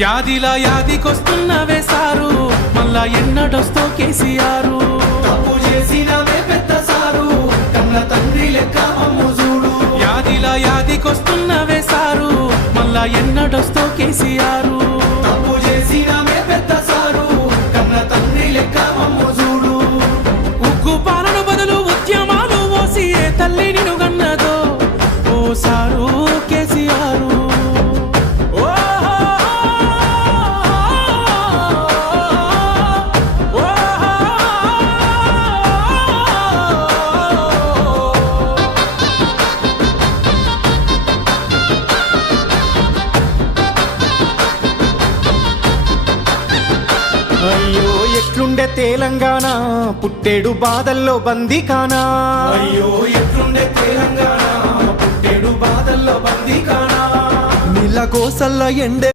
యాదిలా యాదికొస్తున్నవే sir, మళ్ళా ఎన్నడొస్తో కేసీఆర్. తప్పు చేసినవే పెద్ద సారు, కన్న తండ్రి లెక్క మమ్ము చూడు. యాదిలా యాదికొస్తున్నవే సారు, మళ్ళా ఎన్నడొస్తో కేసీఆర్. తప్పు చేసినవే పెద్ద సారు, కన్న తండ్రి లెక్క మమ్ము చూడు. ఉగ్గు పాలన బదులు ఉద్యమాలు ఓసి ఏ తల్లి నిన్ను గన్నదో ఓ సారు కేసీఆర్. అయ్యో ఎట్లుండే తెలంగాణ, పుట్టేడు బాధల్లో బందీకానా. అయ్యో ఎట్లుండే తెలంగాణ, పుట్టేడు బాధల్లో బందీకానా. నీళ్ళ కోసల్ల ఎండే